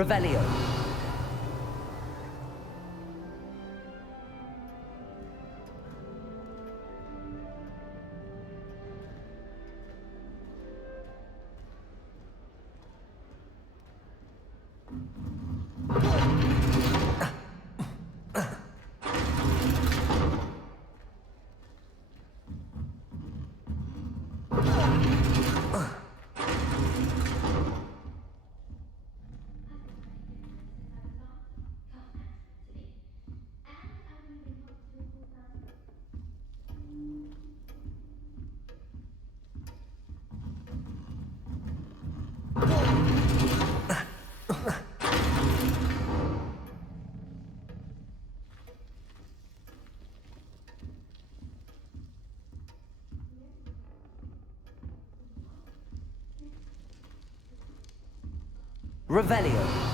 Revelio. Revelio.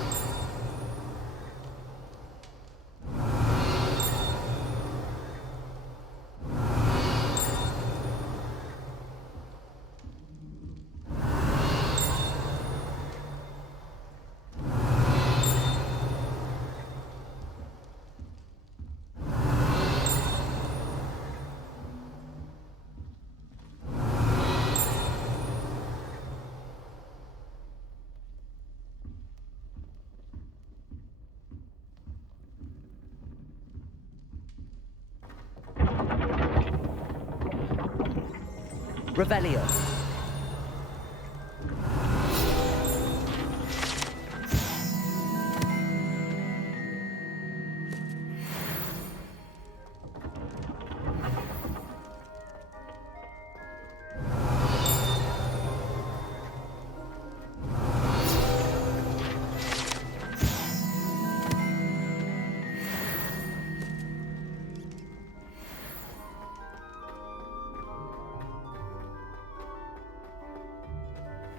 Revelio.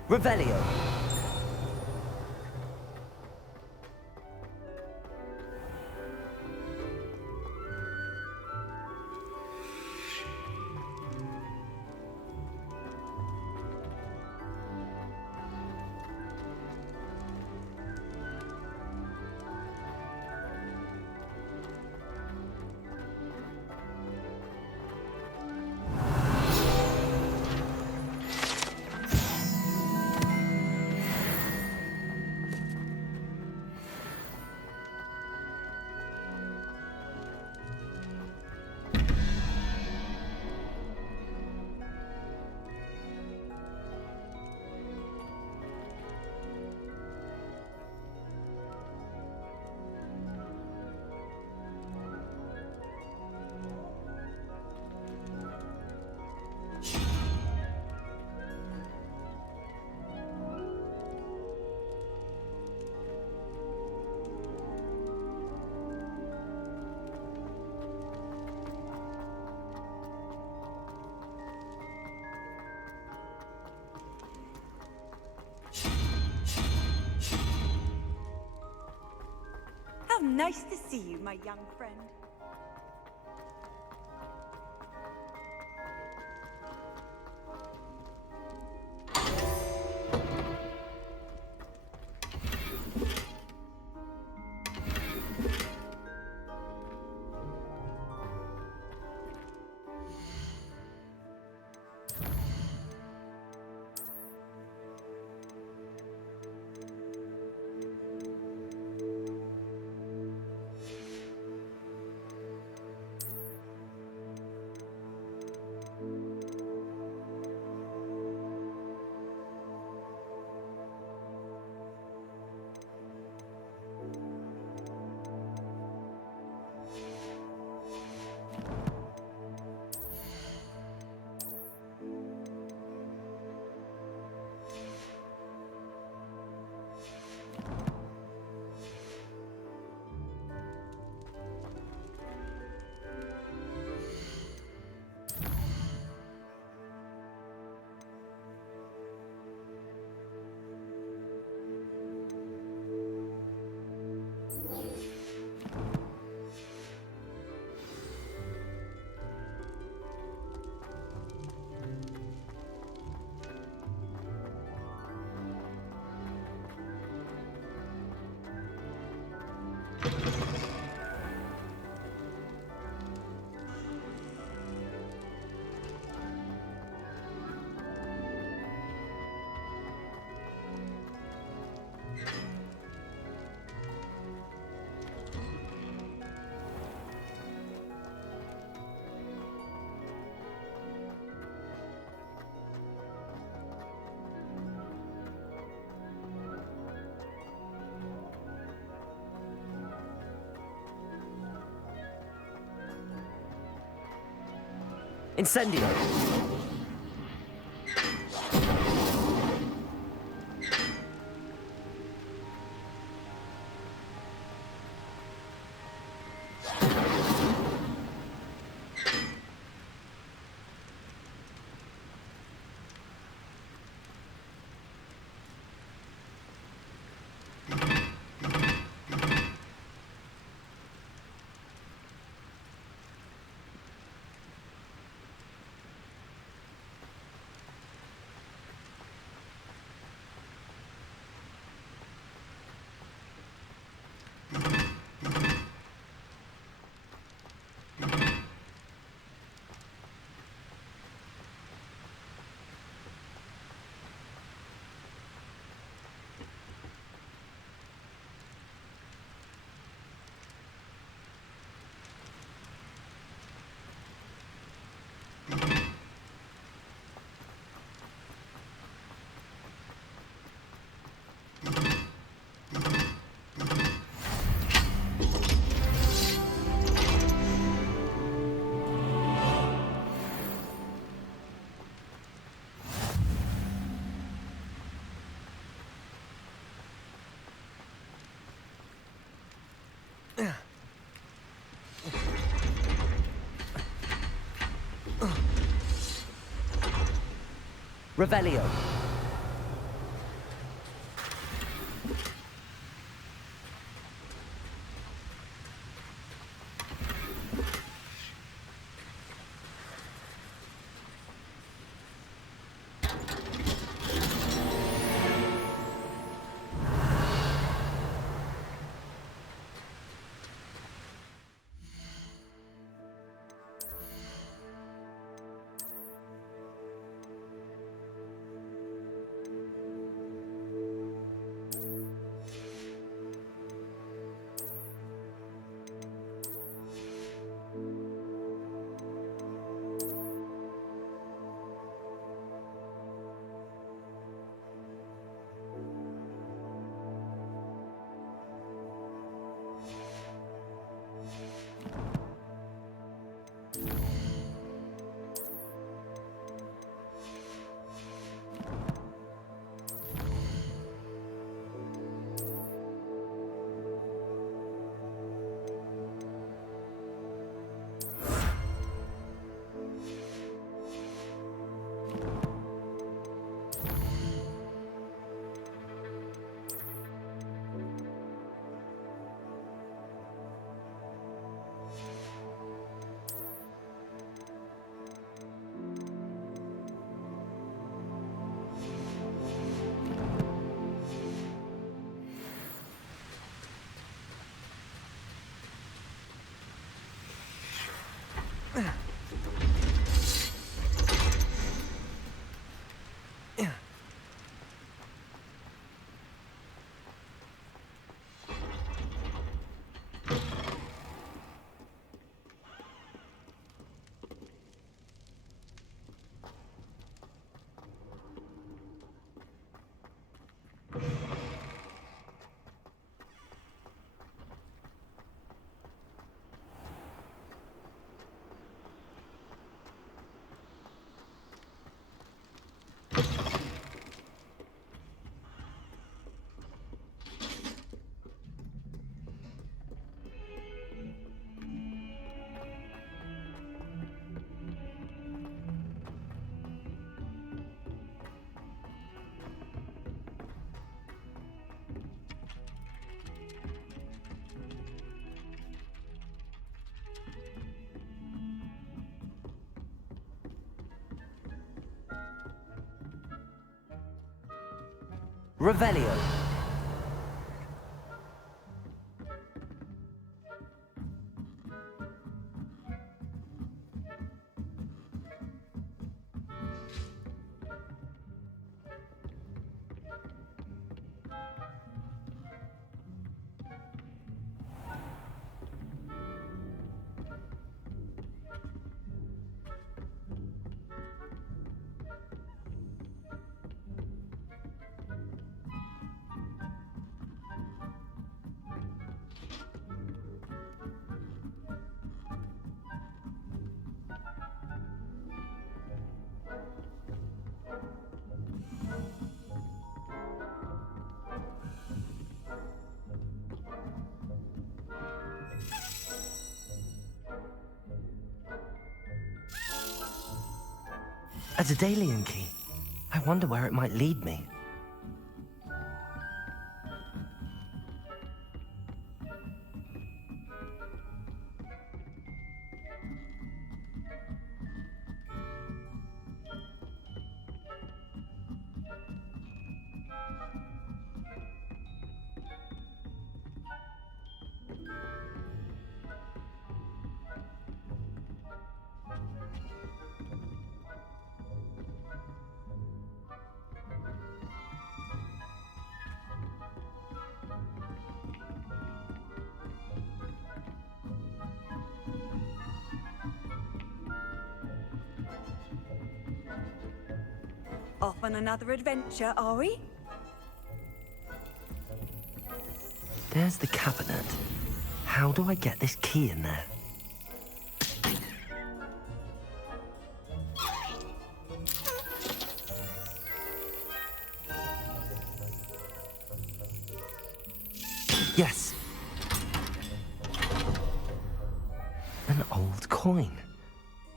Revelio. How nice to see you, my young friend. Incendio. Revelio. Revelio. A Daedalian key. I wonder where it might lead me. Off on another adventure, are we? There's the cabinet. How do I get this key in there? Yes. An old coin.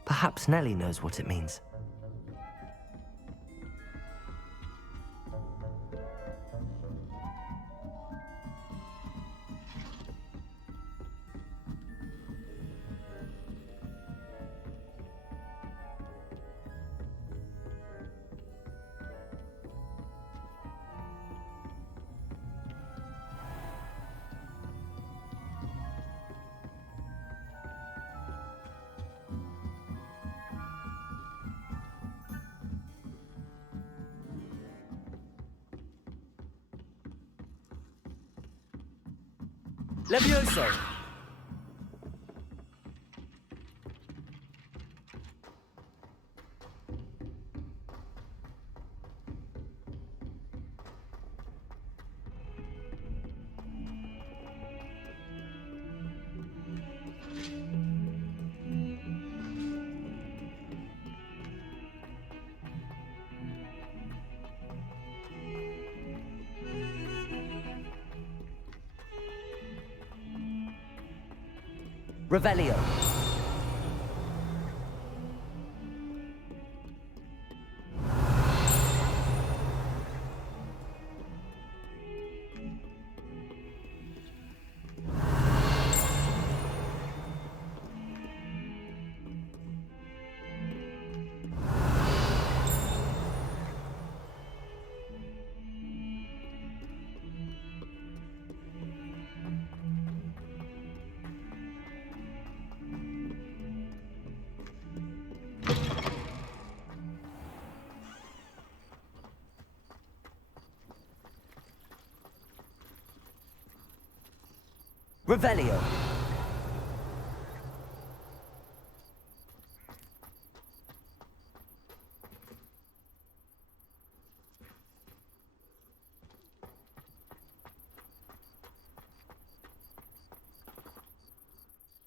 Perhaps Nellie knows what it means. Levioso! Revelio. Revelio.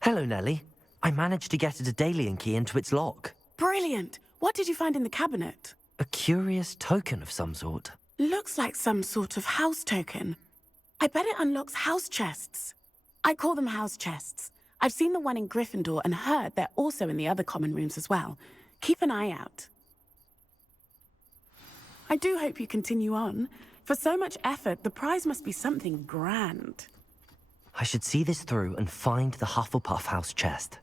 Hello, Nellie. I managed to get a Daedalian key into its lock. Brilliant! What did you find in the cabinet? A curious token of some sort. Looks like some sort of house token. I bet it unlocks house chests. I call them house chests. I've seen the one in Gryffindor and heard they're also in the other common rooms as well. Keep an eye out. I do hope you continue on. For so much effort, the prize must be something grand. I should see this through and find the Hufflepuff house chest.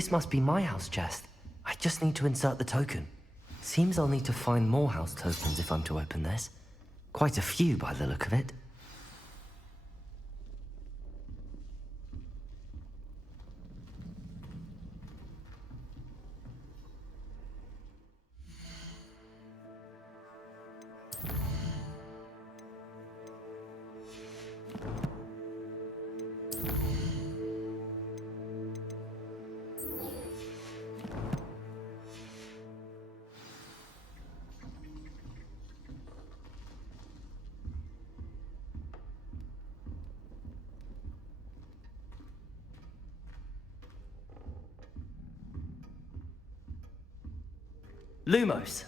This must be my house chest. I just need to insert the token. Seems I'll need to find more house tokens if I'm to open this. Quite a few by the look of it. Lumos.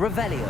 Revelio.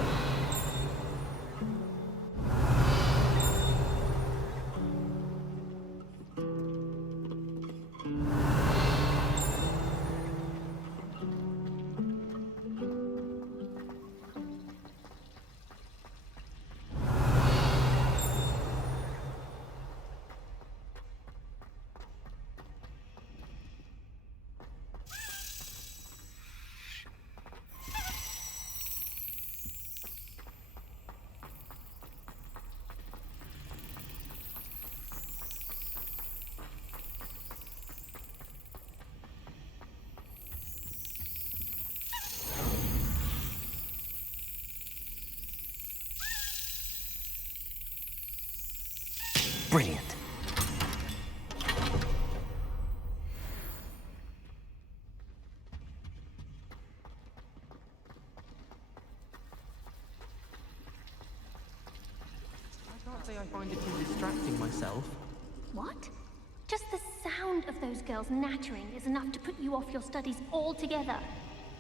say I find it too distracting myself. What? Just the sound of those girls nattering is enough to put you off your studies altogether.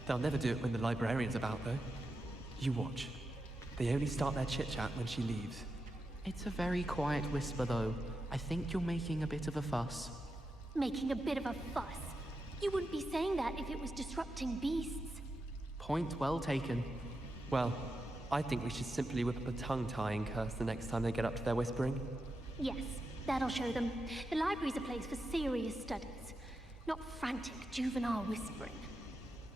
They'll never do it when the librarian's about, though. You watch. They only start their chit-chat when she leaves. It's a very quiet whisper, though. I think you're making a bit of a fuss. Making a bit of a fuss. You wouldn't be saying that if it was disrupting beasts. Point well taken. Well, I think we should simply whip up a tongue-tying curse the next time they get up to their whispering. Yes, that'll show them. The library's a place for serious studies, not frantic juvenile whispering.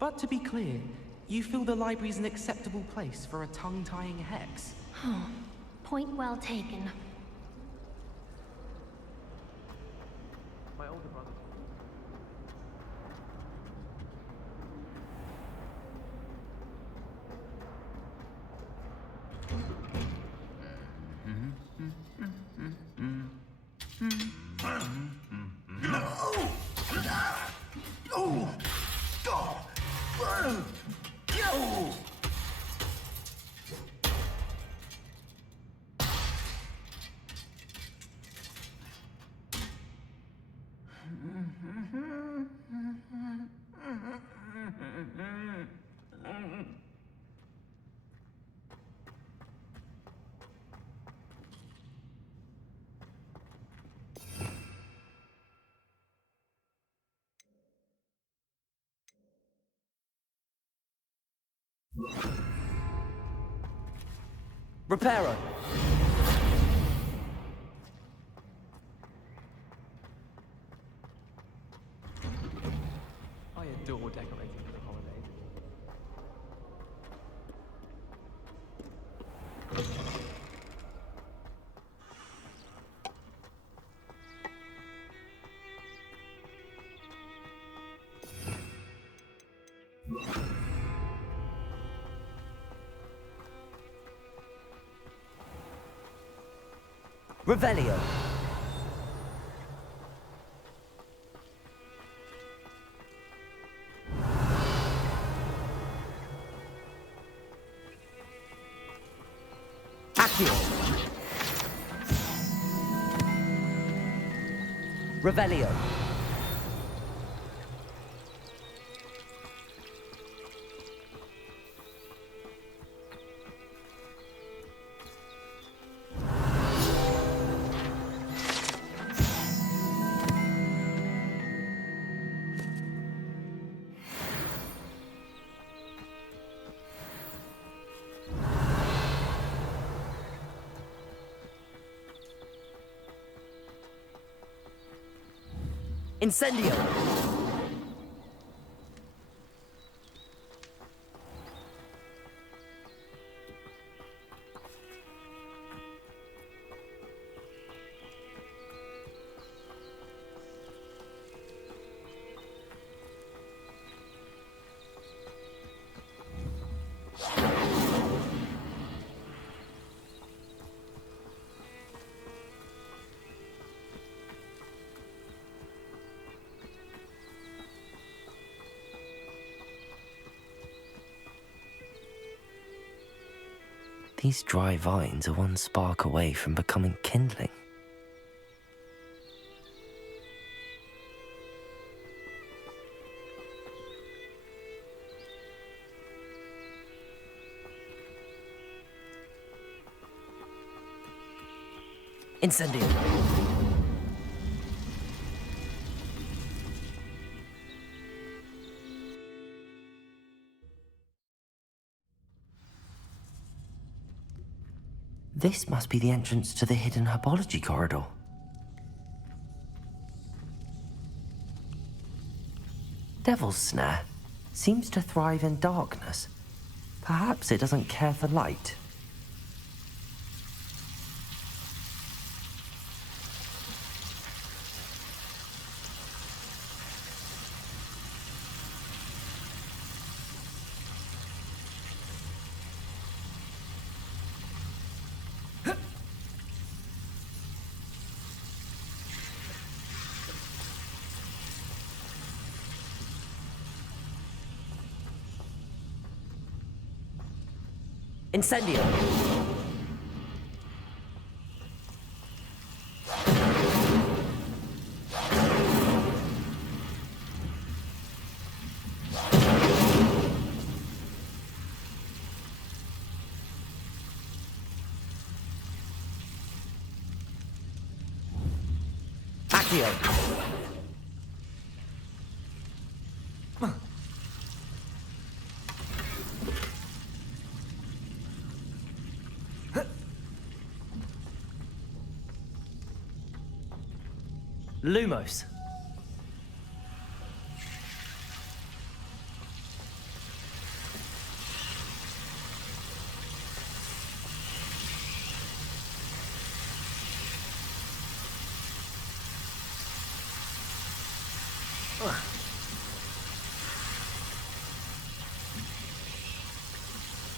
But to be clear, you feel the library's an acceptable place for a tongue-tying hex? Point well taken. My older brother. Reparo! I adore decorating for the holidays. Revelio! Accio! Revelio! Incendio! These dry vines are one spark away from becoming kindling. Incendio! This must be the entrance to the hidden Herbology corridor. Devil's Snare seems to thrive in darkness. Perhaps it doesn't care for light. Incendio! Accio. Lumos.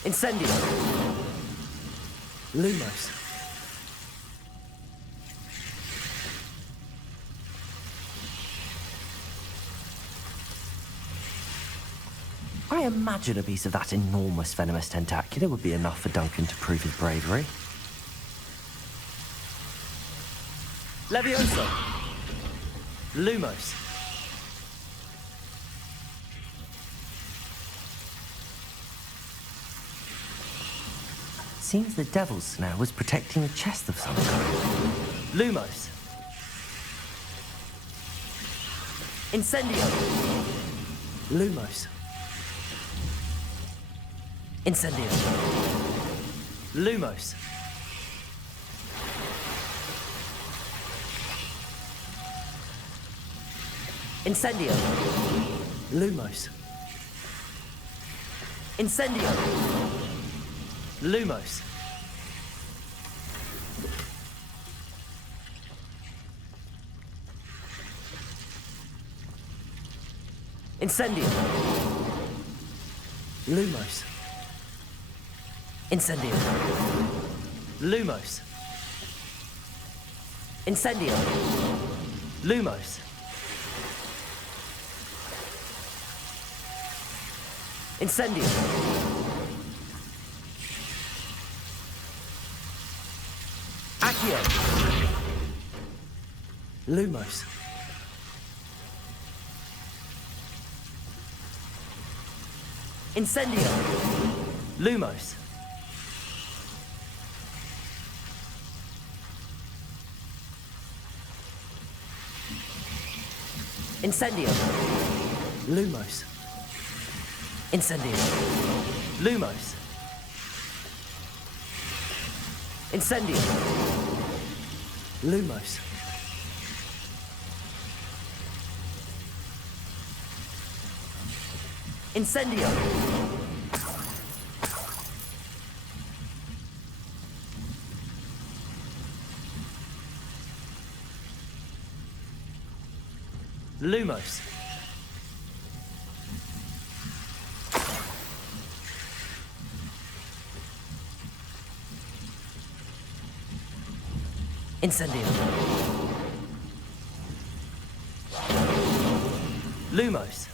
Incendio. Lumos. I imagine a piece of that enormous venomous tentacula would be enough for Duncan to prove his bravery. Leviosa. Lumos. Seems the devil's snare was protecting a chest of some kind. Lumos. Incendio. Lumos. Incendio. Lumos. Incendio. Lumos. Incendio. Lumos. Incendio. Lumos. Incendio. Lumos. Incendio. Lumos. Incendio. Accio. Lumos. Incendio. Lumos. Incendio. Lumos. Incendio. Lumos. Incendio. Lumos. Incendio. Lumos. Incendio. Lumos.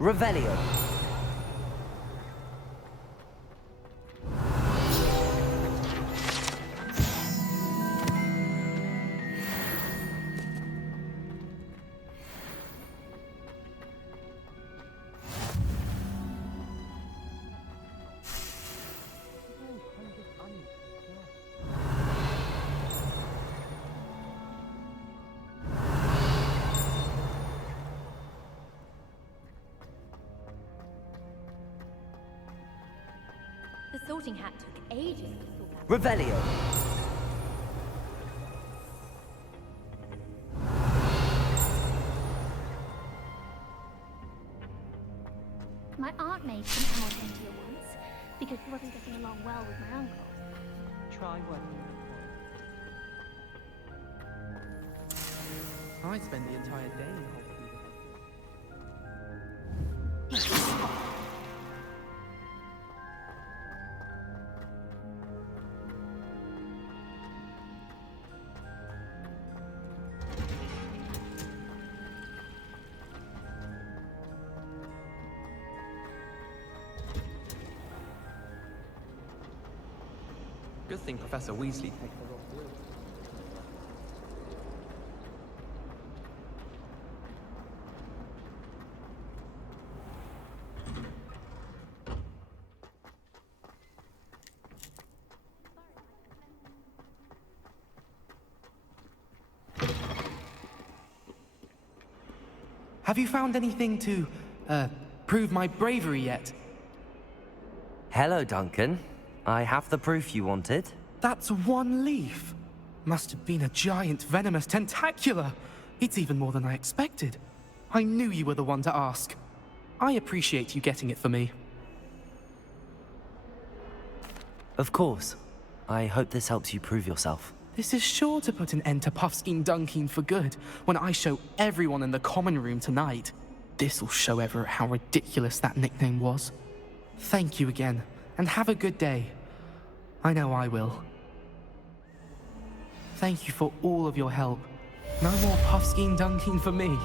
Revelio. The sorting hat took ages to sort out. Revelio. My aunt made some more India once, because she wasn't getting along well with my uncle. Try working on it. I spend the entire day in Hogwarts. Good thing Professor Weasley picked the wrong blue. Have you found anything to, prove my bravery yet? Hello, Duncan. I have the proof you wanted. That's one leaf. Must have been a giant venomous tentacula. It's even more than I expected. I knew you were the one to ask. I appreciate you getting it for me. Of course. I hope this helps you prove yourself. This is sure to put an end to Puffskein Dunkeen for good when I show everyone in the common room tonight. This'll show Everett how ridiculous that nickname was. Thank you again, and have a good day. I know I will. Thank you for all of your help. No more Puffskein Dunkeen for me.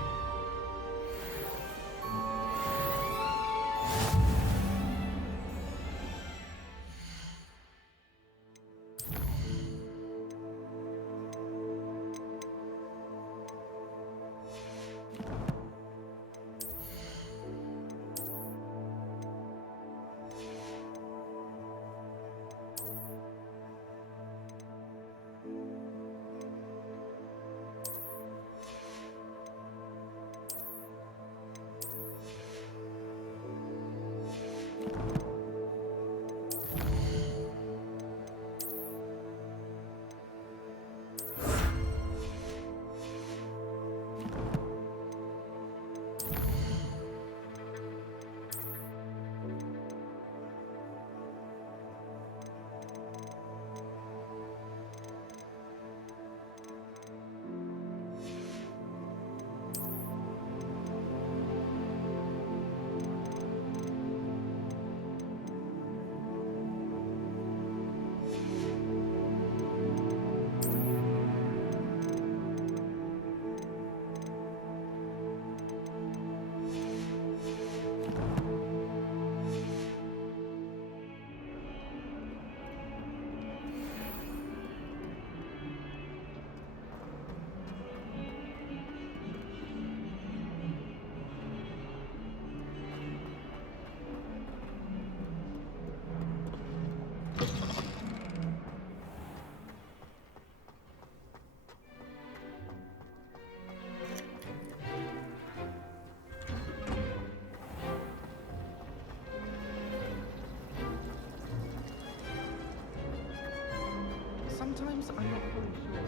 Sometimes I'm not fully sure.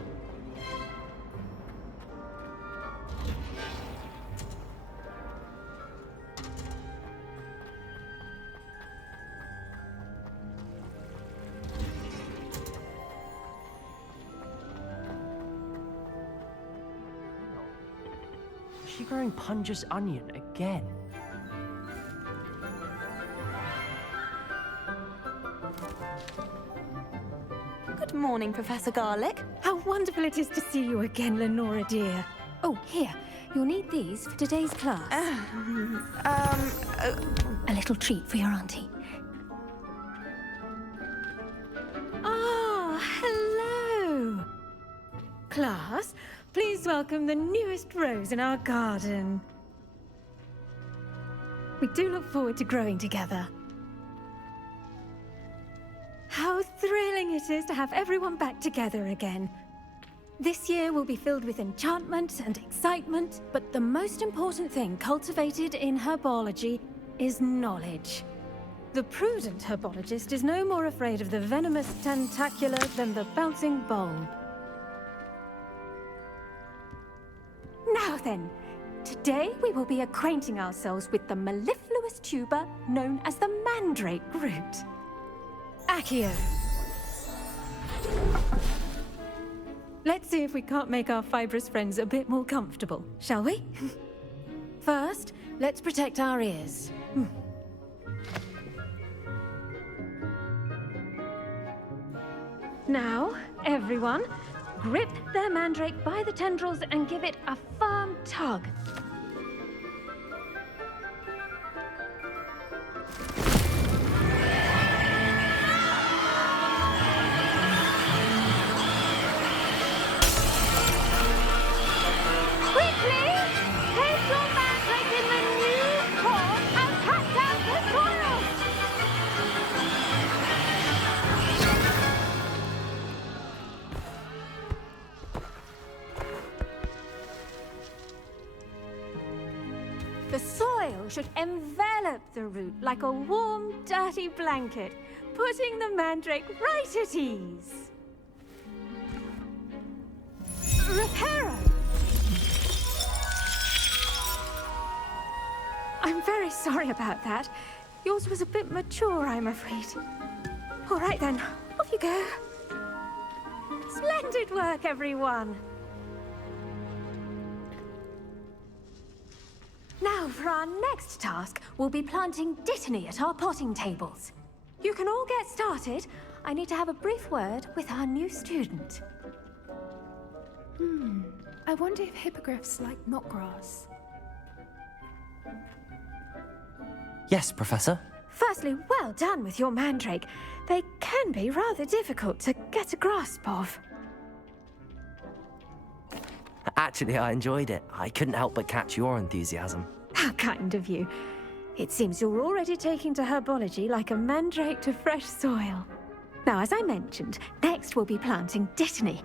Is she growing Punja's onion again? Good morning, Professor Garlick. How wonderful it is to see you again, Lenora dear. Oh, here. You'll need these for today's class. A little treat for your auntie. Ah, hello. Class, please welcome the newest rose in our garden. We do look forward to growing together. How thrilling it is to have everyone back together again. This year will be filled with enchantment and excitement, but the most important thing cultivated in herbology is knowledge. The prudent herbologist is no more afraid of the venomous tentacula than the bouncing bulb. Now then, today we will be acquainting ourselves with the mellifluous tuber known as the mandrake root. Accio. Let's see if we can't make our fibrous friends a bit more comfortable, shall we? First, let's protect our ears. Now, everyone, grip their mandrake by the tendrils and give it a firm tug. The soil should envelop the root like a warm, dirty blanket, putting the mandrake right at ease. Reparo! I'm very sorry about that. Yours was a bit mature, I'm afraid. All right then, off you go. Splendid work, everyone. Now, for our next task, we'll be planting dittany at our potting tables. You can all get started. I need to have a brief word with our new student. I wonder if hippogriffs like knotgrass. Yes, Professor. Firstly, well done with your mandrake. They can be rather difficult to get a grasp of. Actually, I enjoyed it. I couldn't help but catch your enthusiasm. How kind of you. It seems you're already taking to herbology like a mandrake to fresh soil. Now, as I mentioned, next we'll be planting dittany.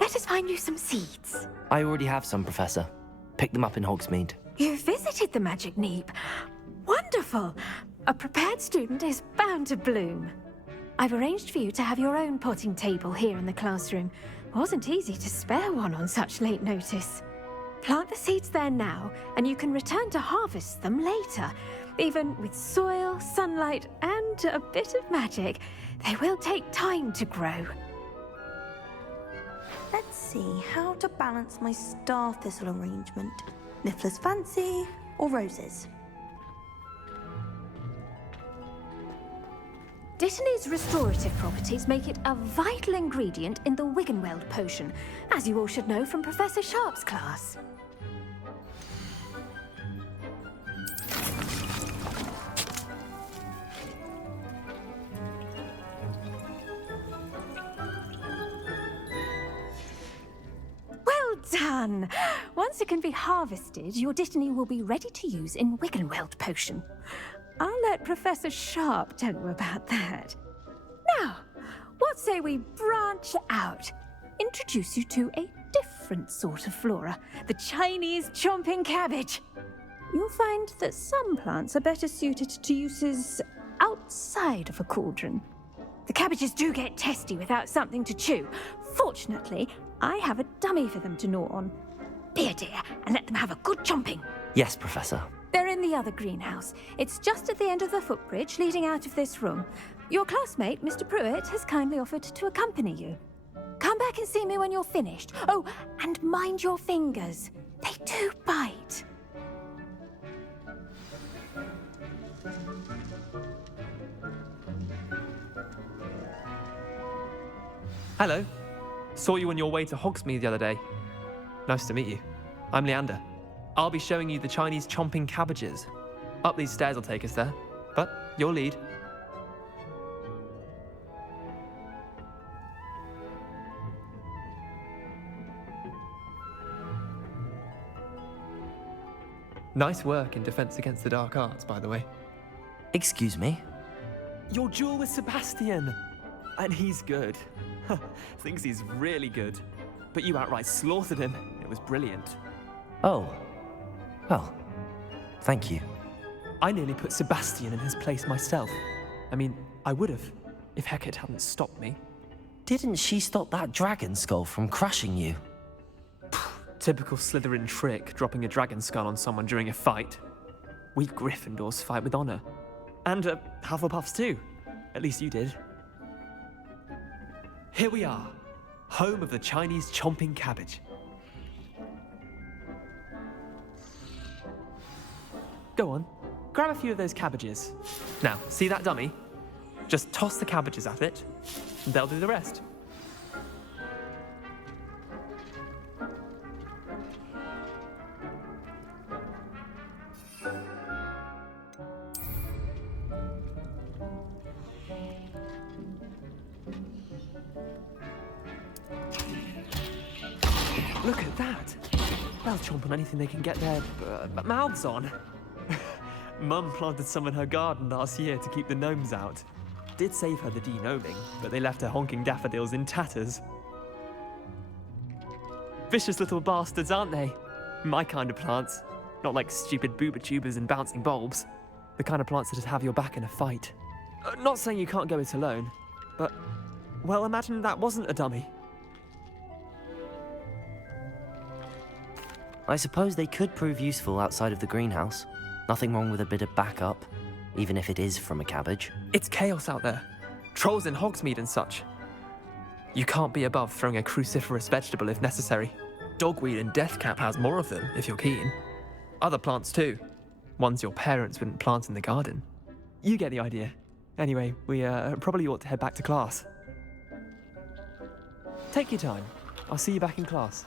Let us find you some seeds. I already have some, Professor. Picked them up in Hogsmeade. You visited the Magic Neep. Wonderful! A prepared student is bound to bloom. I've arranged for you to have your own potting table here in the classroom. Wasn't easy to spare one on such late notice. Plant the seeds there now, and you can return to harvest them later. Even with soil, sunlight, and a bit of magic, they will take time to grow. Let's see how to balance my star thistle arrangement. Niffler's fancy or roses? Dittany's restorative properties make it a vital ingredient in the Wiggenweld potion, as you all should know from Professor Sharp's class. Well done! Once it can be harvested, your dittany will be ready to use in Wiggenweld potion. I'll let Professor Sharp tell you about that. Now, what say we branch out? Introduce you to a different sort of flora, the Chinese chomping cabbage. You'll find that some plants are better suited to uses outside of a cauldron. The cabbages do get testy without something to chew. Fortunately, I have a dummy for them to gnaw on. Be a dear and let them have a good chomping. Yes, Professor. They're in the other greenhouse. It's just at the end of the footbridge leading out of this room. Your classmate, Mr. Pruitt, has kindly offered to accompany you. Come back and see me when you're finished. Oh, and mind your fingers. They do bite. Hello. Saw you on your way to Hogsmeade the other day. Nice to meet you. I'm Leander. I'll be showing you the Chinese chomping cabbages. Up these stairs will take us there, but your lead. Nice work in Defense Against the Dark Arts, by the way. Excuse me? Your duel with Sebastian! And he's good. Thinks he's really good. But you outright slaughtered him. It was brilliant. Oh. Well, thank you. I nearly put Sebastian in his place myself. I mean, I would have, if Hecate hadn't stopped me. Didn't she stop that dragon skull from crushing you? Typical Slytherin trick, dropping a dragon skull on someone during a fight. We Gryffindors fight with honor. And Hufflepuffs too. At least you did. Here we are, home of the Chinese chomping cabbage. Go on, grab a few of those cabbages. Now, see that dummy? Just toss the cabbages at it, and they'll do the rest. Look at that! They'll chomp on anything they can get their mouths on. Mum planted some in her garden last year to keep the gnomes out. Did save her the de-gnoming, but they left her honking daffodils in tatters. Vicious little bastards, aren't they? My kind of plants. Not like stupid booba tubers and bouncing bulbs. The kind of plants that'd have your back in a fight. Not saying you can't go it alone, but, well, imagine that wasn't a dummy. I suppose they could prove useful outside of the greenhouse. Nothing wrong with a bit of backup, even if it is from a cabbage. It's chaos out there. Trolls in Hogsmeade and such. You can't be above throwing a cruciferous vegetable if necessary. Dogweed and deathcap has more of them, if you're keen. Other plants too. Ones your parents wouldn't plant in the garden. You get the idea. Anyway, we probably ought to head back to class. Take your time. I'll see you back in class.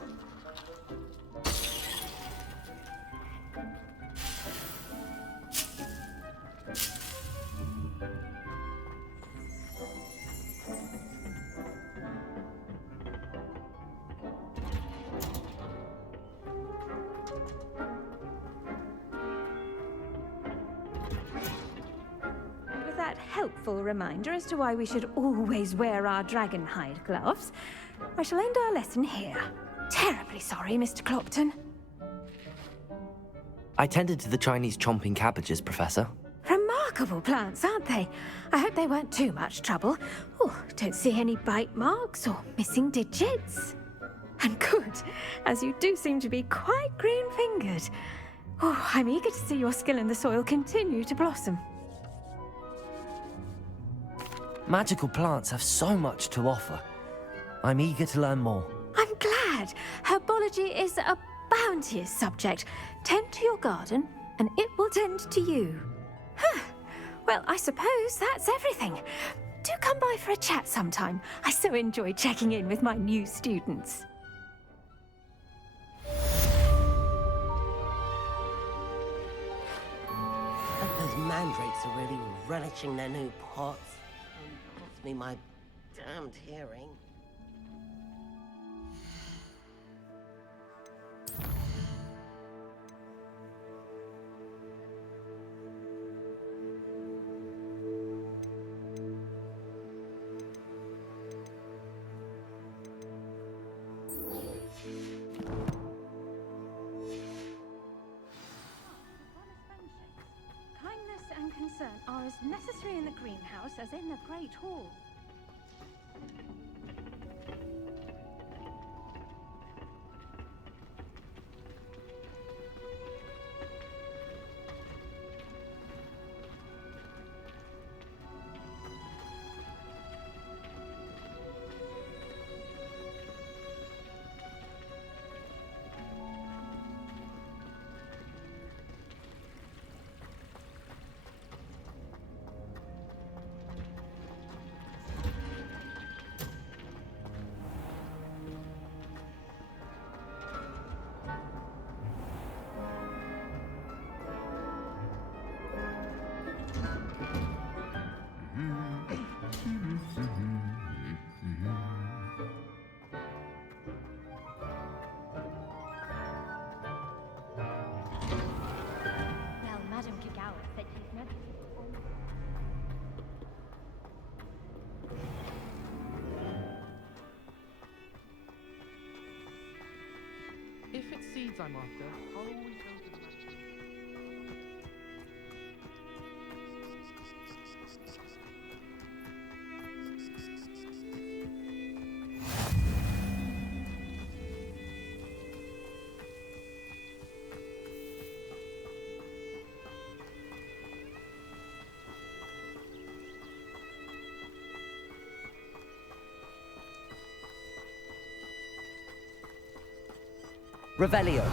With that helpful reminder as to why we should always wear our dragon hide gloves, I shall end our lesson here. Terribly sorry, Mr. Clopton. I tended to the Chinese chomping cabbages, Professor. Remarkable plants, aren't they? I hope they weren't too much trouble. Oh, don't see any bite marks or missing digits. And good, as you do seem to be quite green-fingered. Oh, I'm eager to see your skill in the soil continue to blossom. Magical plants have so much to offer. I'm eager to learn more. I'm glad. Herbology is a bounteous subject. Tend to your garden, and it will tend to you. Huh. Well, I suppose that's everything. Do come by for a chat sometime. I so enjoy checking in with my new students. Those mandrakes are really relishing their new pots. Cost me my damned hearing. Kindness and concern are as necessary in the greenhouse as in the Great Hall. Well, Madame Kagawa said she's never... If it's seeds I'm after, I'll always go to the... Revelio.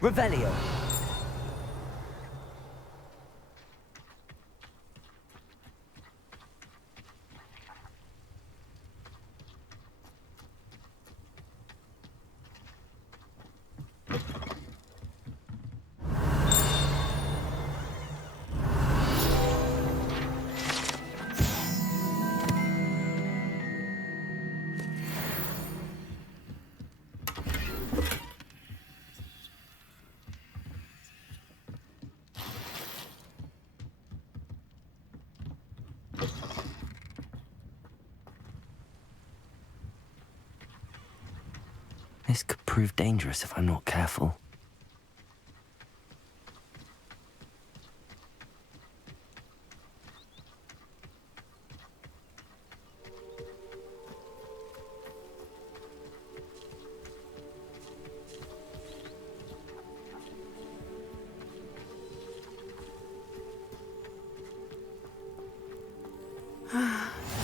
Revelio. This could prove dangerous if I'm not careful.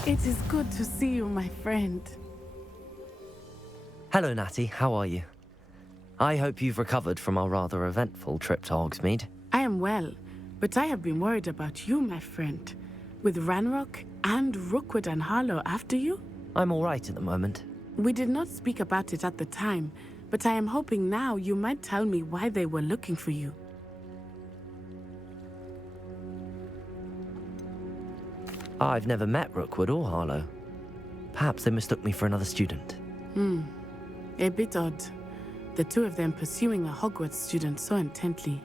It is good to see you, my friend. Hello, Natty. How are you? I hope you've recovered from our rather eventful trip to Hogsmeade. I am well, but I have been worried about you, my friend. With Ranrock and Rookwood and Harlow after you? I'm all right at the moment. We did not speak about it at the time, but I am hoping now you might tell me why they were looking for you. I've never met Rookwood or Harlow. Perhaps they mistook me for another student. A bit odd. The two of them pursuing a Hogwarts student so intently.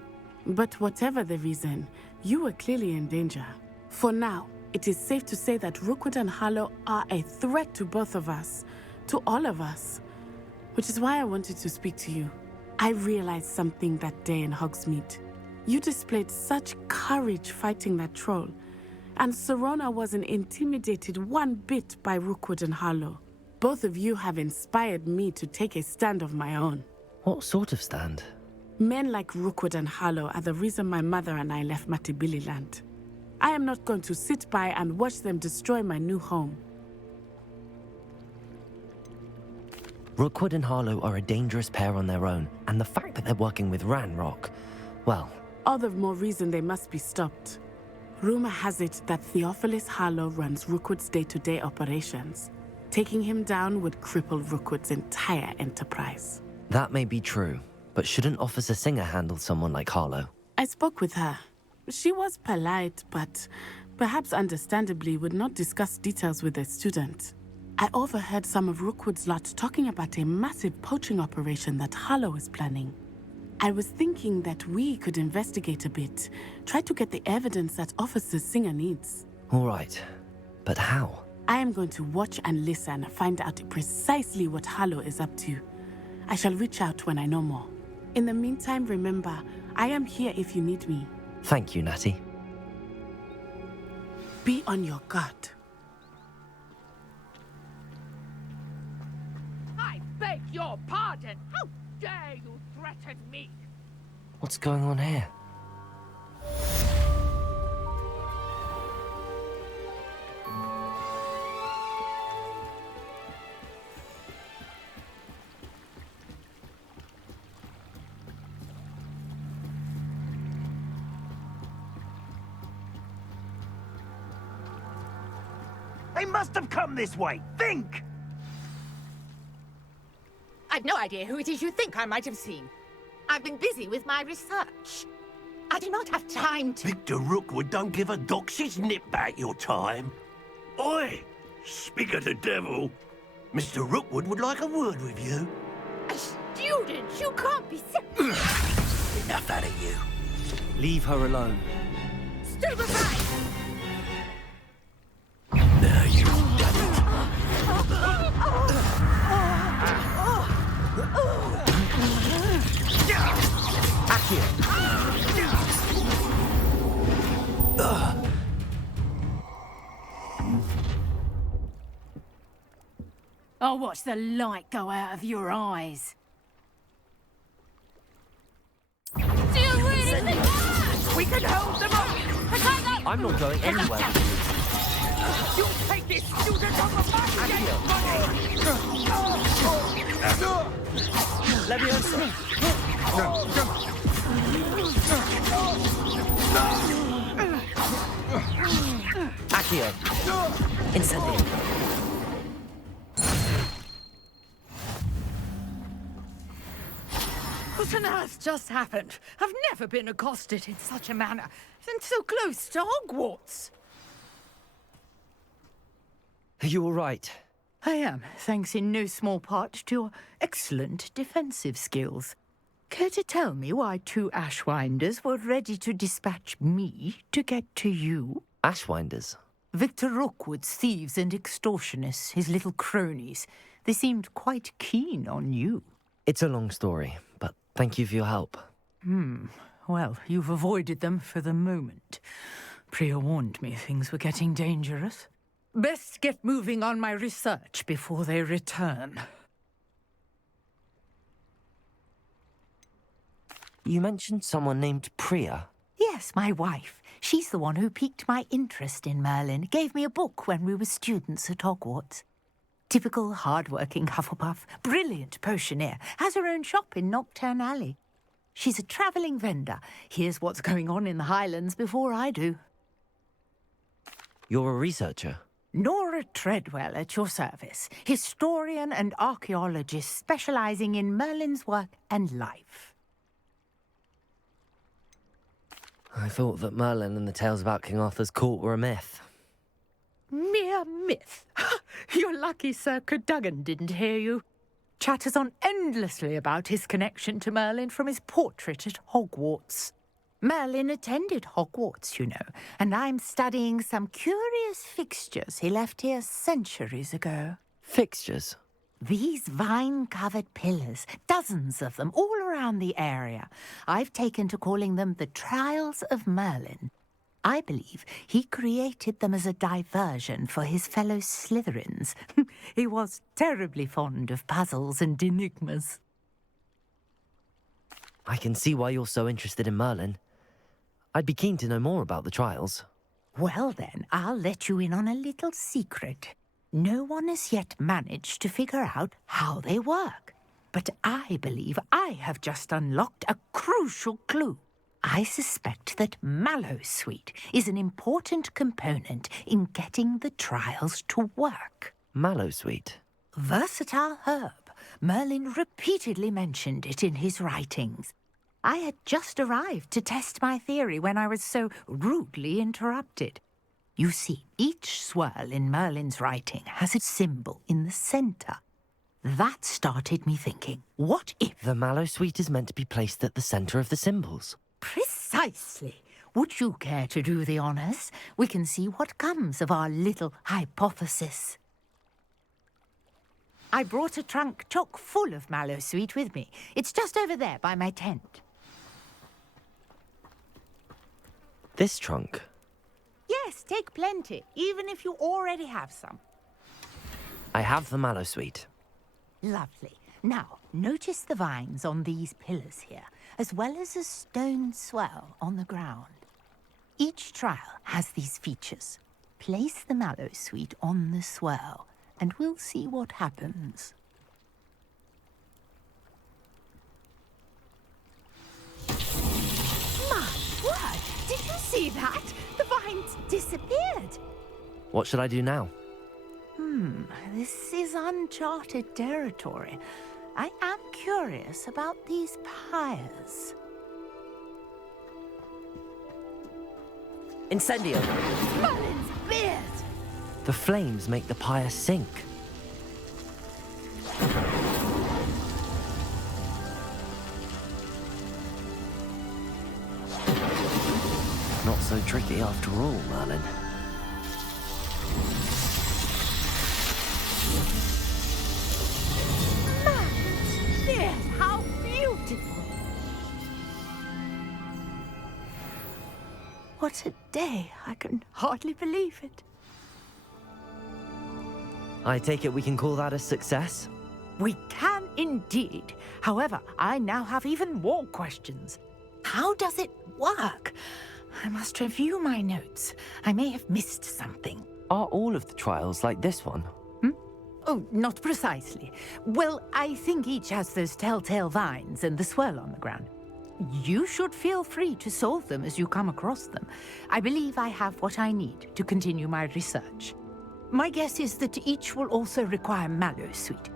But whatever the reason, you were clearly in danger. For now, it is safe to say that Rookwood and Harlow are a threat to both of us. To all of us. Which is why I wanted to speak to you. I realized something that day in Hogsmeade. You displayed such courage fighting that troll. And Serona wasn't intimidated one bit by Rookwood and Harlow. Both of you have inspired me to take a stand of my own. What sort of stand? Men like Rookwood and Harlow are the reason my mother and I left Matabeleland. I am not going to sit by and watch them destroy my new home. Rookwood and Harlow are a dangerous pair on their own, and the fact that they're working with Ranrock, well... All the more reason they must be stopped. Rumor has it that Theophilus Harlow runs Rookwood's day-to-day operations. Taking him down would cripple Rookwood's entire enterprise. That may be true, but shouldn't Officer Singer handle someone like Harlow? I spoke with her. She was polite, but perhaps understandably would not discuss details with a student. I overheard some of Rookwood's lot talking about a massive poaching operation that Harlow is planning. I was thinking that we could investigate a bit, try to get the evidence that Officer Singer needs. All right, but how? I am going to watch and listen, find out precisely what Harlow is up to. I shall reach out when I know more. In the meantime, remember, I am here if you need me. Thank you, Natty. Be on your guard. I beg your pardon! How dare you threaten me? What's going on here? They must have come this way. Think! I've no idea who it is you think I might have seen. I've been busy with my research. I do not have time to... Victor Rookwood don't give a doxy's nip back your time. Oi! Speak of the devil. Mr. Rookwood would like a word with you. A student? You can't be Enough out of you. Leave her alone. Stand aside! Now you've done it. Back here. I'll watch the light go out of your eyes. Do you really think we can hold them up? I'm not going anywhere. You take this student off of my Leviosa. Accio. Incendio. What on earth just happened? I've never been accosted in such a manner, and so close to Hogwarts. Are you all right? I am, thanks in no small part to your excellent defensive skills. Care to tell me why 2 Ashwinders were ready to dispatch me to get to you? Ashwinders? Victor Rookwood's thieves and extortionists, his little cronies. They seemed quite keen on you. It's a long story, but thank you for your help. Well, you've avoided them for the moment. Priya warned me things were getting dangerous. Best get moving on my research before they return. You mentioned someone named Priya. Yes, my wife. She's the one who piqued my interest in Merlin. Gave me a book when we were students at Hogwarts. Typical hard-working Hufflepuff, brilliant potioneer, has her own shop in Nocturne Alley. She's a travelling vendor. Hears what's going on in the Highlands before I do. You're a researcher? Nora Treadwell at your service, historian and archaeologist specialising in Merlin's work and life. I thought that Merlin and the tales about King Arthur's court were a myth. Mere myth. You're lucky Sir Cadogan didn't hear you. Chatters on endlessly about his connection to Merlin from his portrait at Hogwarts. Merlin attended Hogwarts, you know, and I'm studying some curious fixtures he left here centuries ago. Fixtures? These vine-covered pillars, dozens of them, all around the area. I've taken to calling them the Trials of Merlin. I believe he created them as a diversion for his fellow Slytherins. He was terribly fond of puzzles and enigmas. I can see why you're so interested in Merlin. I'd be keen to know more about the trials. Well then, I'll let you in on a little secret. No one has yet managed to figure out how they work. But I believe I have just unlocked a crucial clue. I suspect that Mallowsweet is an important component in getting the trials to work. Mallowsweet? Versatile herb. Merlin repeatedly mentioned it in his writings. I had just arrived to test my theory when I was so rudely interrupted. You see, each swirl in Merlin's writing has a symbol in the centre. That started me thinking, what if... The Mallowsweet is meant to be placed at the centre of the symbols. Precisely. Would you care to do the honours? We can see what comes of our little hypothesis. I brought a trunk chock full of Mallowsweet with me. It's just over there by my tent. This trunk? Yes, take plenty, even if you already have some. I have the Mallowsweet. Lovely. Now, notice the vines on these pillars here, as well as a stone swell on the ground. Each trial has these features. Place the Mallowsweet on the swell, and we'll see what happens. My word! Did you see that? The vines disappeared. What should I do now? This is uncharted territory. I am curious about these pyres. Incendio! Merlin's beard! The flames make the pyre sink. Not so tricky after all, Merlin. Merlin's beard! How beautiful! What a day! I can hardly believe it. I take it we can call that a success? We can indeed. However, I now have even more questions. How does it work? I must review my notes. I may have missed something. Are all of the trials like this one? Oh, not precisely. Well, I think each has those telltale vines and the swirl on the ground. You should feel free to solve them as you come across them. I believe I have what I need to continue my research. My guess is that each will also require mallow sweet,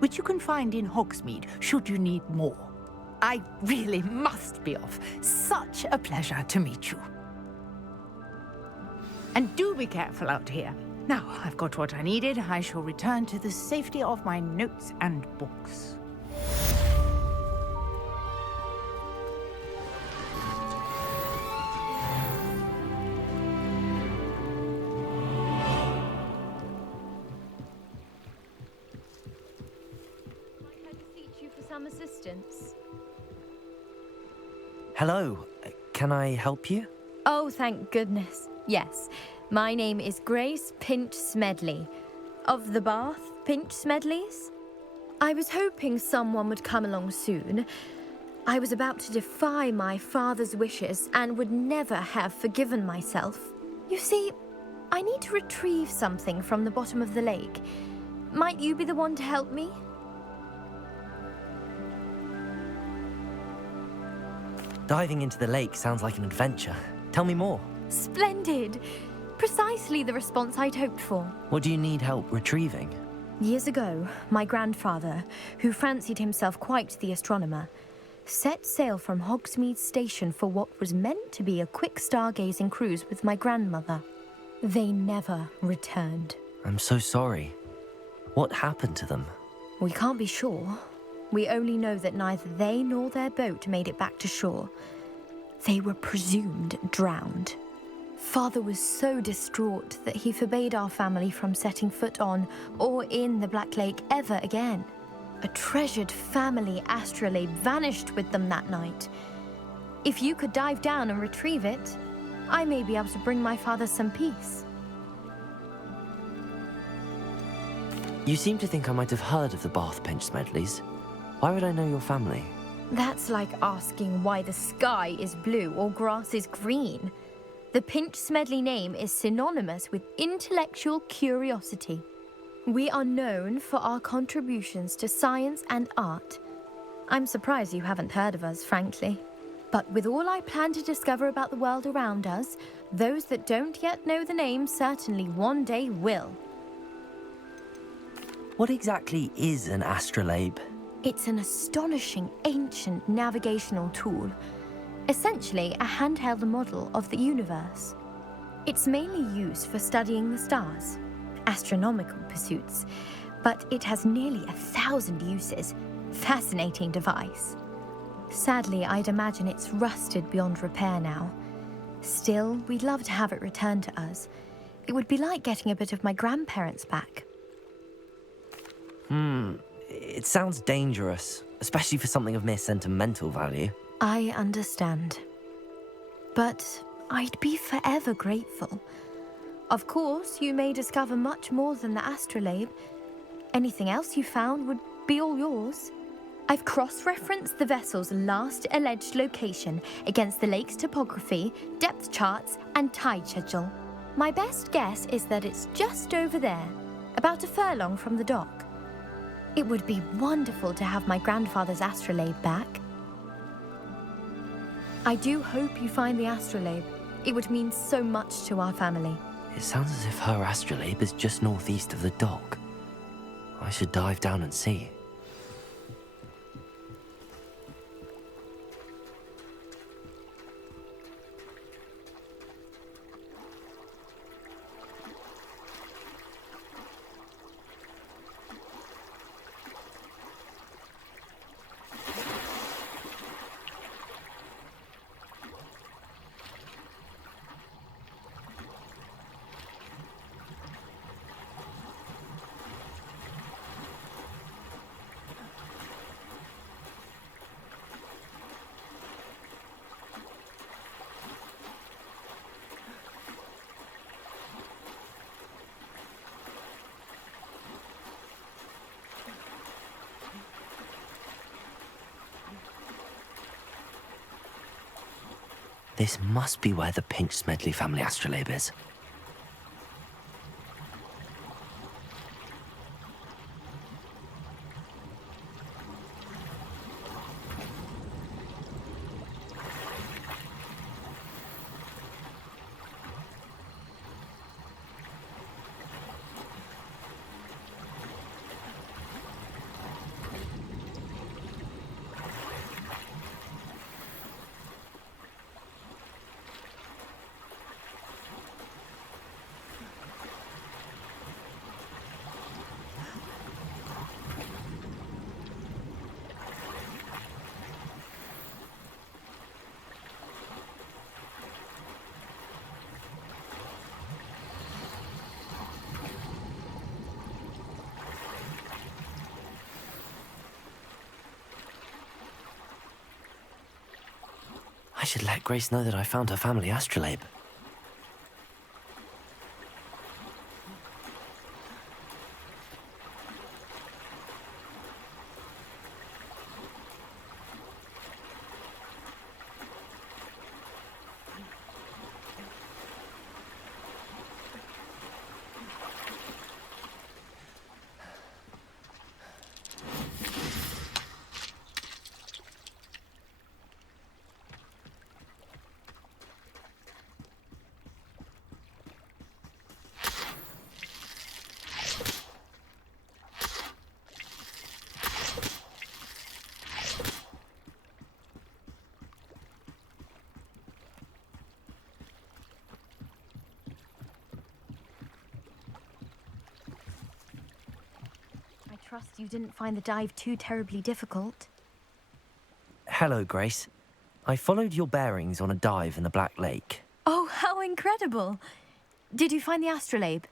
which you can find in Hogsmeade should you need more. I really must be off. Such a pleasure to meet you. And do be careful out here. Now I've got what I needed, I shall return to the safety of my notes and books. Some assistance. Hello. Can I help you? Oh, thank goodness. Yes. My name is Grace Pinch Smedley. Of the Bath Pinch Smedleys? I was hoping someone would come along soon. I was about to defy my father's wishes and would never have forgiven myself. You see, I need to retrieve something from the bottom of the lake. Might you be the one to help me? Diving into the lake sounds like an adventure. Tell me more. Splendid! Precisely the response I'd hoped for. What do you need help retrieving? Years ago, my grandfather, who fancied himself quite the astronomer, set sail from Hogsmeade Station for what was meant to be a quick stargazing cruise with my grandmother. They never returned. I'm so sorry. What happened to them? We can't be sure. We only know that neither they nor their boat made it back to shore. They were presumed drowned. Father was so distraught that he forbade our family from setting foot on or in the Black Lake ever again. A treasured family astrolabe vanished with them that night. If you could dive down and retrieve it, I may be able to bring my father some peace. You seem to think I might have heard of the Bath Pinch Smedleys. Why would I know your family? That's like asking why the sky is blue or grass is green. The Pinch Smedley name is synonymous with intellectual curiosity. We are known for our contributions to science and art. I'm surprised you haven't heard of us, frankly. But with all I plan to discover about the world around us, those that don't yet know the name certainly one day will. What exactly is an astrolabe? It's an astonishing ancient navigational tool. Essentially a handheld model of the universe. It's mainly used for studying the stars, astronomical pursuits, but it has nearly 1,000 uses. Fascinating device. Sadly, I'd imagine it's rusted beyond repair now. Still, we'd love to have it returned to us. It would be like getting a bit of my grandparents back. It sounds dangerous, especially for something of mere sentimental value. I understand. But I'd be forever grateful. Of course, you may discover much more than the astrolabe. Anything else you found would be all yours. I've cross-referenced the vessel's last alleged location against the lake's topography, depth charts, and tide schedule. My best guess is that it's just over there, about a furlong from the dock. It would be wonderful to have my grandfather's astrolabe back. I do hope you find the astrolabe. It would mean so much to our family. It sounds as if her astrolabe is just northeast of the dock. I should dive down and see. This must be where the Pinch Smedley family astrolabe is. I should let Grace know that I found her family astrolabe. I trust you didn't find the dive too terribly difficult. Hello, Grace. I followed your bearings on a dive in the Black Lake. Oh, how incredible! Did you find the astrolabe?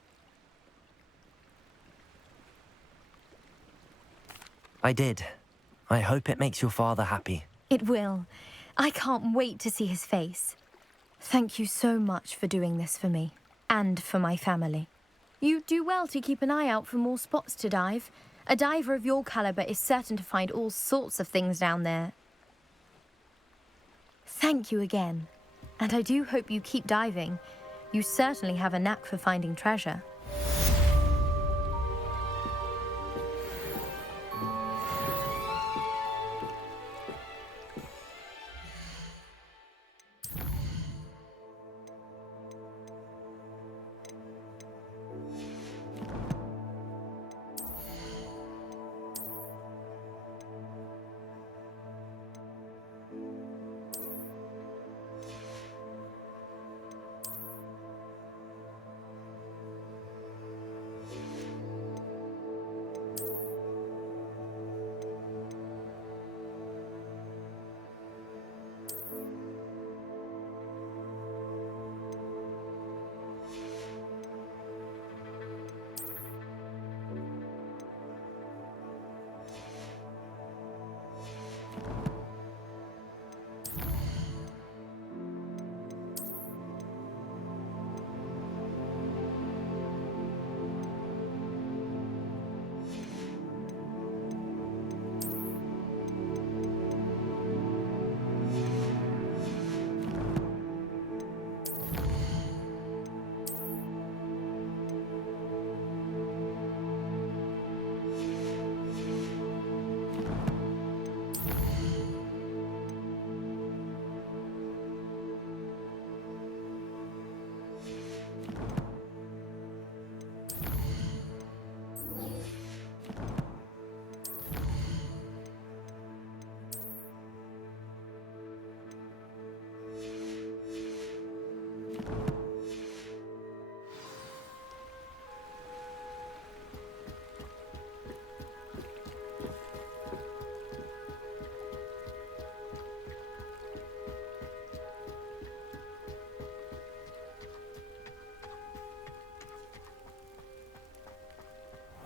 I did. I hope it makes your father happy. It will. I can't wait to see his face. Thank you so much for doing this for me, and for my family. You do well to keep an eye out for more spots to dive. A diver of your caliber is certain to find all sorts of things down there. Thank you again. And I do hope you keep diving. You certainly have a knack for finding treasure.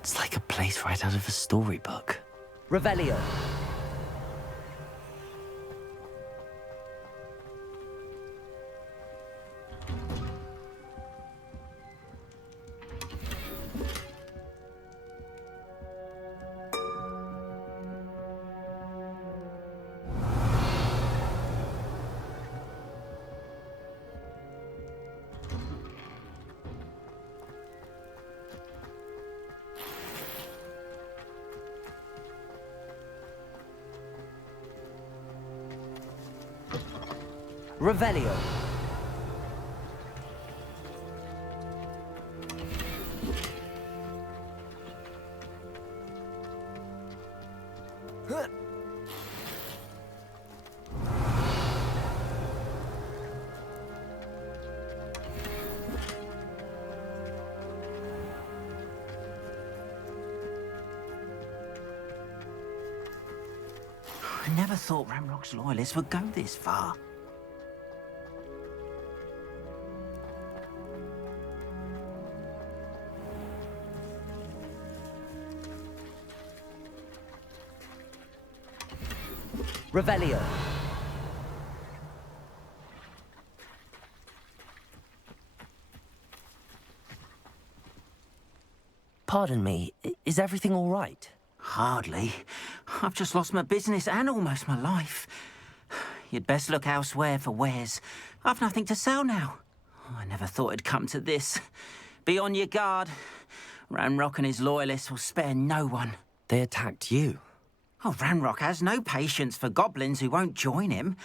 It's like a place right out of a storybook. Revelio. Revelio. I never thought Ramrock's loyalists would go this far. Revelio. Pardon me, is everything all right? Hardly. I've just lost my business and almost my life. You'd best look elsewhere for wares. I've nothing to sell now. I never thought it'd come to this. Be on your guard. Ranrock and his loyalists will spare no one. They attacked you? Oh, Ranrock has no patience for goblins who won't join him.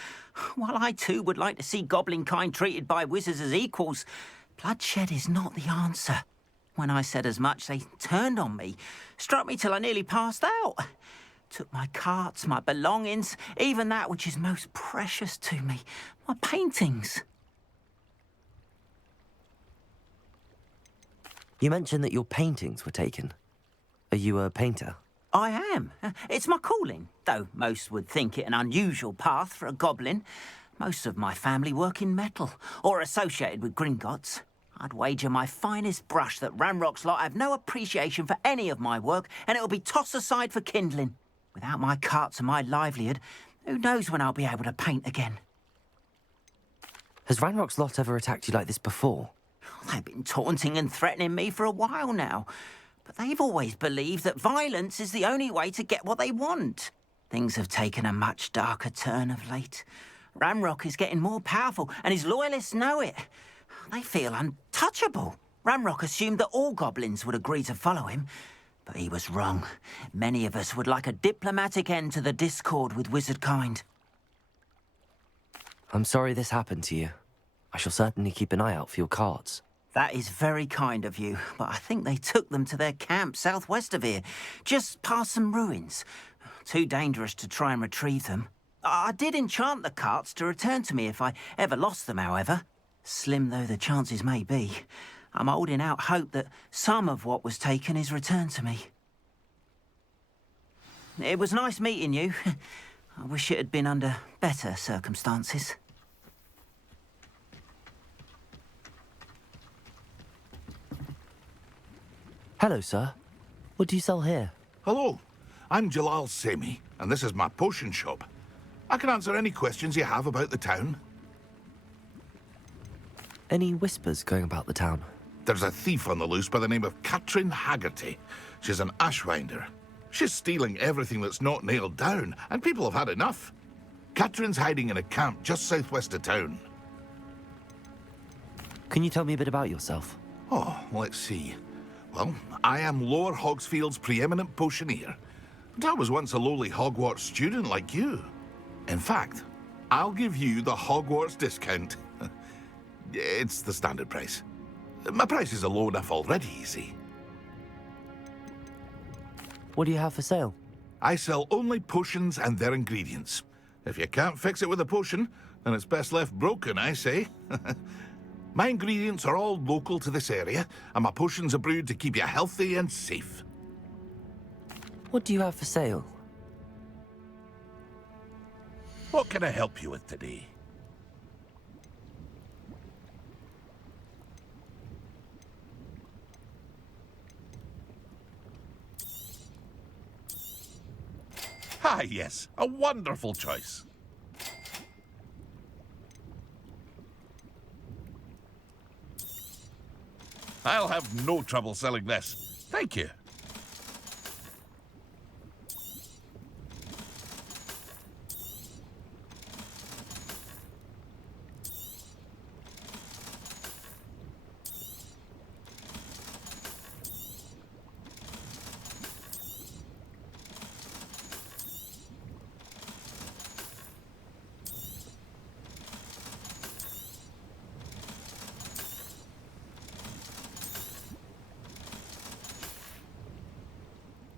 While I too would like to see goblin kind treated by wizards as equals, bloodshed is not the answer. When I said as much, they turned on me, struck me till I nearly passed out. Took my carts, my belongings, even that which is most precious to me, my paintings. You mentioned that your paintings were taken. Are you a painter? I am. It's my calling, though most would think it an unusual path for a goblin. Most of my family work in metal, or associated with Gringotts. I'd wager my finest brush that Ranrock's lot have no appreciation for any of my work, and it'll be tossed aside for kindling. Without my carts and my livelihood, who knows when I'll be able to paint again? Has Ranrock's lot ever attacked you like this before? They've been taunting and threatening me for a while now, but they've always believed that violence is the only way to get what they want. Things have taken a much darker turn of late. Ranrock is getting more powerful, and his loyalists know it. They feel untouchable. Ranrock assumed that all goblins would agree to follow him, but he was wrong. Many of us would like a diplomatic end to the discord with wizard kind. I'm sorry this happened to you. I shall certainly keep an eye out for your carts. That is very kind of you, but I think they took them to their camp southwest of here, just past some ruins. Too dangerous to try and retrieve them. I did enchant the carts to return to me if I ever lost them, however. Slim though the chances may be, I'm holding out hope that some of what was taken is returned to me. It was nice meeting you. I wish it had been under better circumstances. Hello, sir. What do you sell here? Hello, I'm Jalal Semi, and this is my potion shop. I can answer any questions you have about the town. Any whispers going about the town? There's a thief on the loose by the name of Katrin Haggerty. She's an ashwinder. She's stealing everything that's not nailed down, and people have had enough. Katrin's hiding in a camp just southwest of town. Can you tell me a bit about yourself? Oh, let's see. Well, I am Lower Hogsfield's preeminent potioneer. And I was once a lowly Hogwarts student like you. In fact, I'll give you the Hogwarts discount. It's the standard price. My prices are low enough already, you see. What do you have for sale? I sell only potions and their ingredients. If you can't fix it with a potion, then it's best left broken, I say. My ingredients are all local to this area, and my potions are brewed to keep you healthy and safe. What do you have for sale? What can I help you with today? Ah, yes, a wonderful choice. I'll have no trouble selling this. Thank you.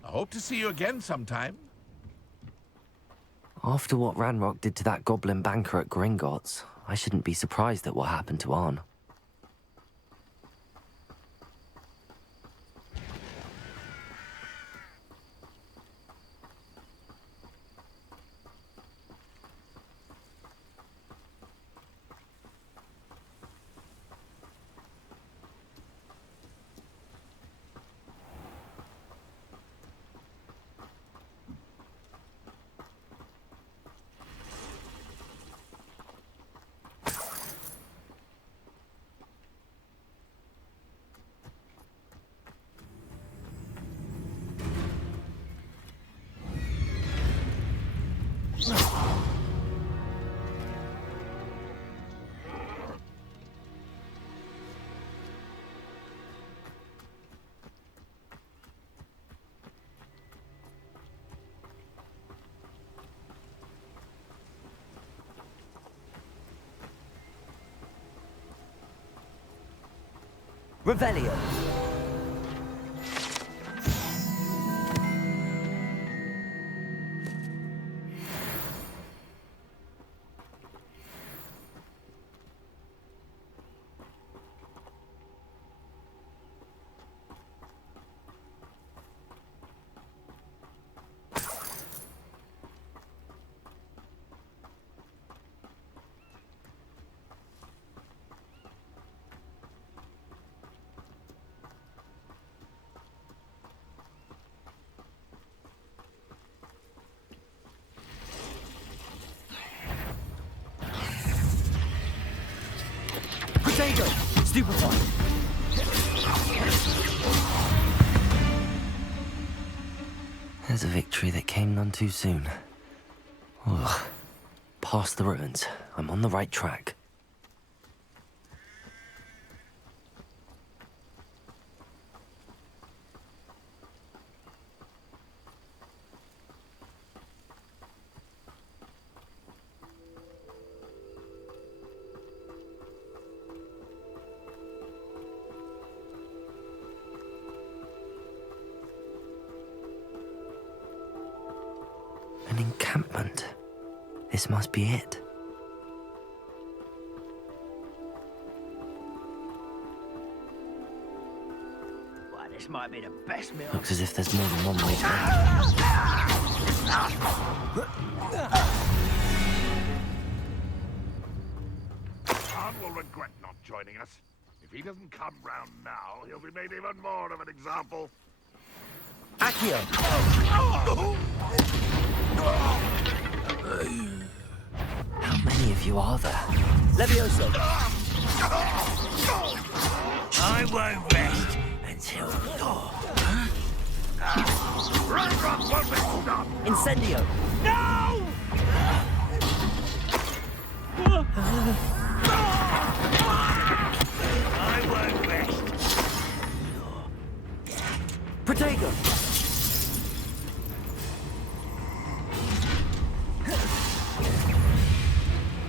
I hope to see you again sometime. After what Ranrock did to that goblin banker at Gringotts, I shouldn't be surprised at what happened to Arn. Revelio. Potato! Stupefy! There's a victory that came none too soon. Ugh. Past the ruins. I'm on the right track. An encampment. This must be it. Well, this might be the best meal. Looks as if there's more than one way to Khan will regret not joining us. If he doesn't come round now, he'll be made even more of an example. Accio! How many of you are there? Levioso! I won't rest until you're... Raindrops won't be stopped! Incendio! No! I won't rest. Protego!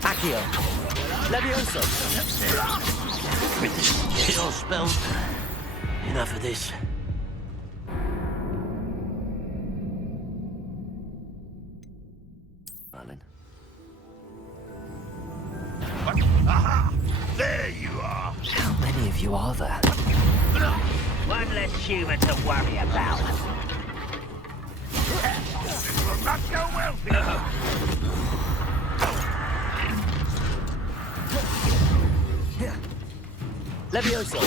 Accio! Levioso! With this kill spell, enough of this. Merlin. Aha! There you are! How many of you are there? One less human to worry about. This will not go well for you! Levioso!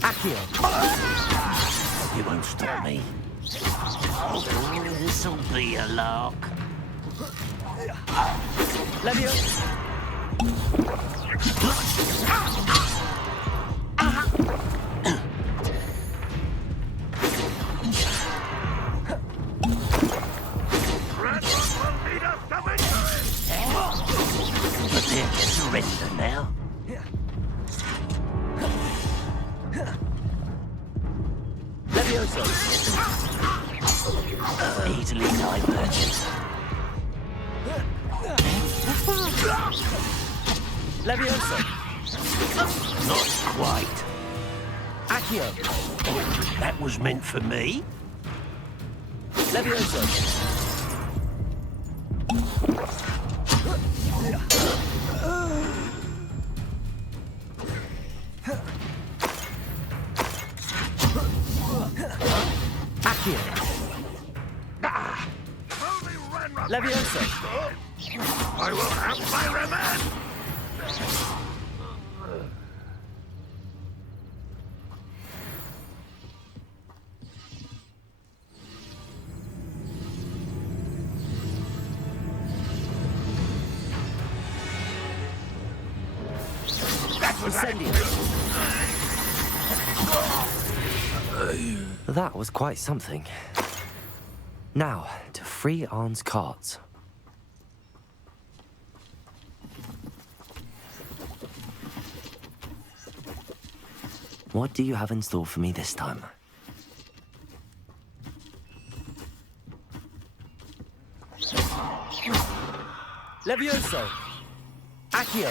Accio! You won't stop me. Oh, this'll be a lark. Levioso! But they're surrender now. Levioso! Easily diverted. Levioso! Not quite. Accio! That was meant for me. Levioso! Accio! Levioso! I will have my revenge! That was quite something. Now, to free Arn's carts. What do you have in store for me this time? Levioso! Accio!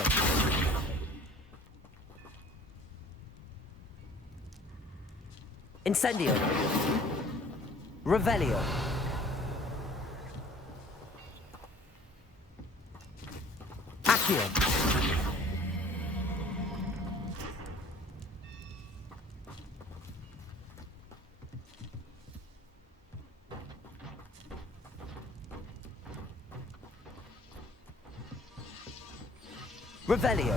Incendio! Revelio! Accio! Revelio!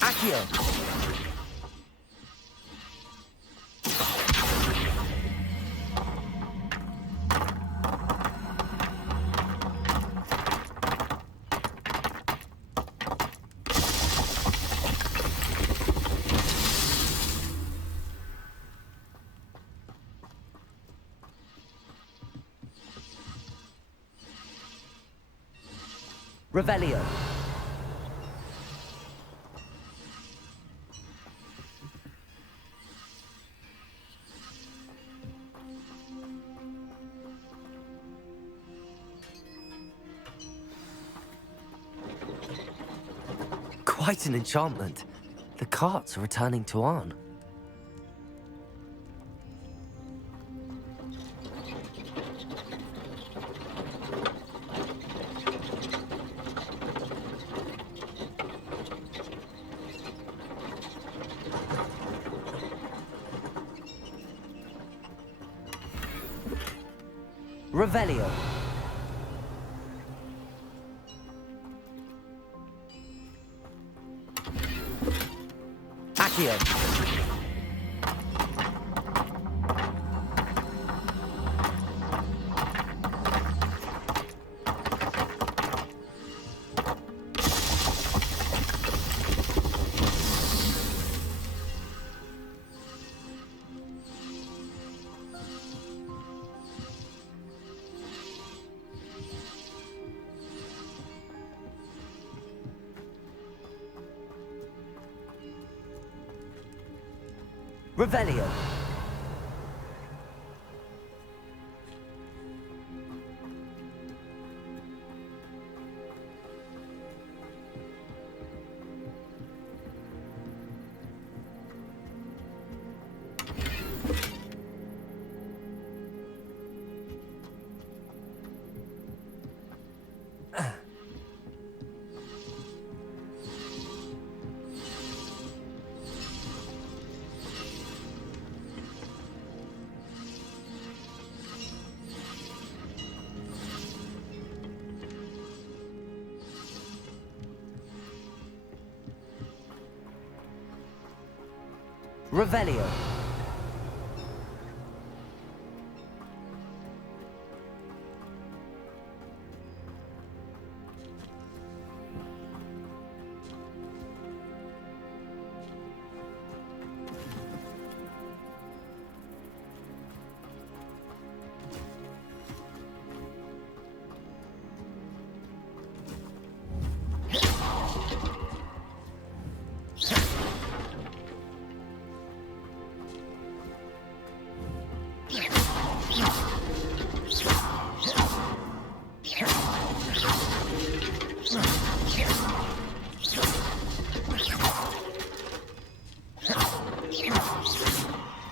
Accio! Revelio! Quite an enchantment. The carts are returning to Arn. Revelio! Accio! Revelio! Revelio!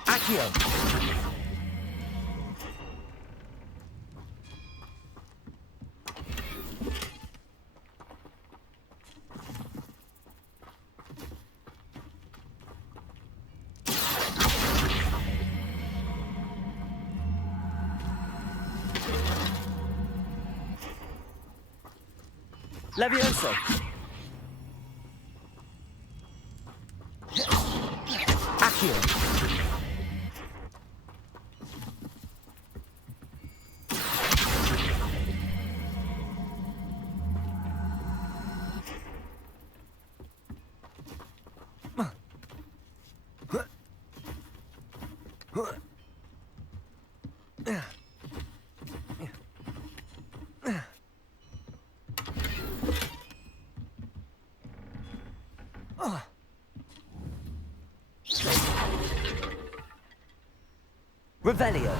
Accio! Levioso! Accio. Revelio.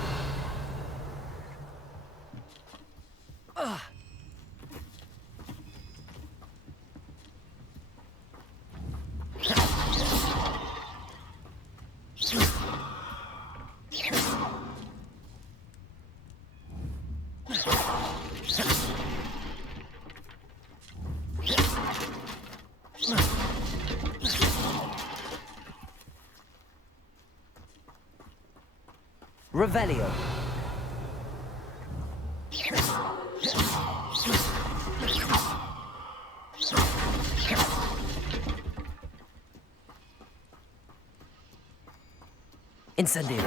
Revelio. Incendio.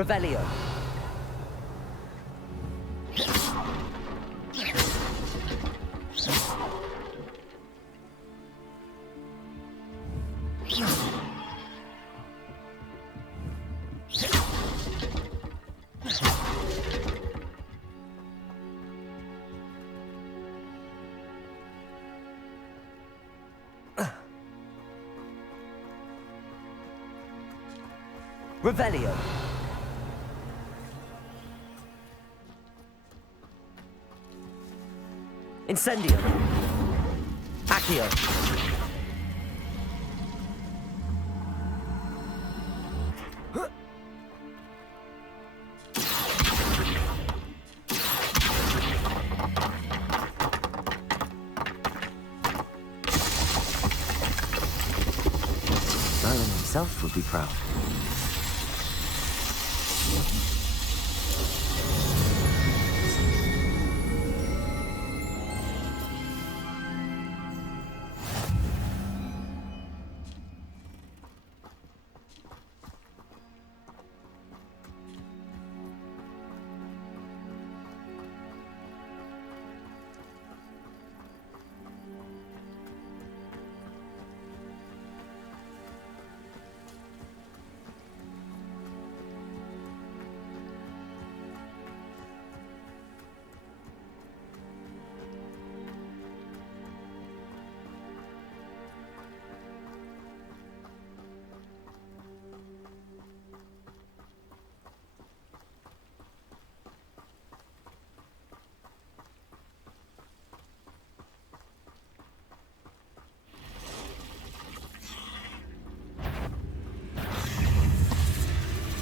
Revelio. Revelio. Incendio. Accio. Merlin himself would be proud.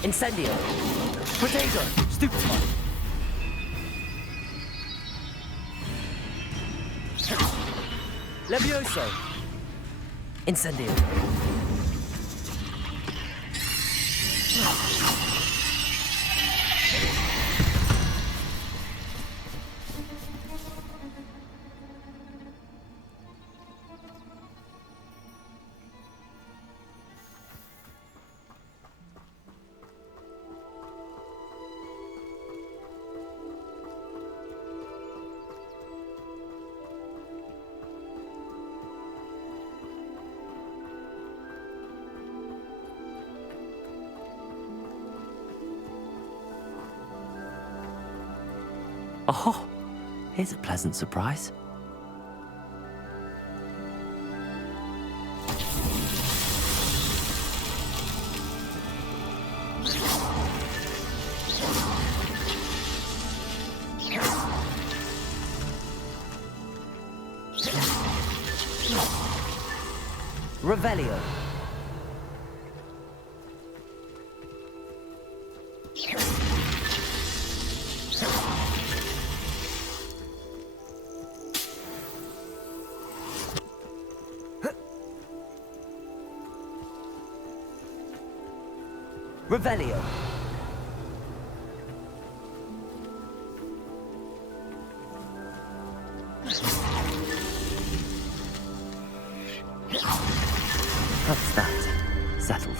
Incendio. Potato. Stupefy. Levioso. Incendio. Oh, here's a pleasant surprise. Revelio. Revelio. That's that. Settled.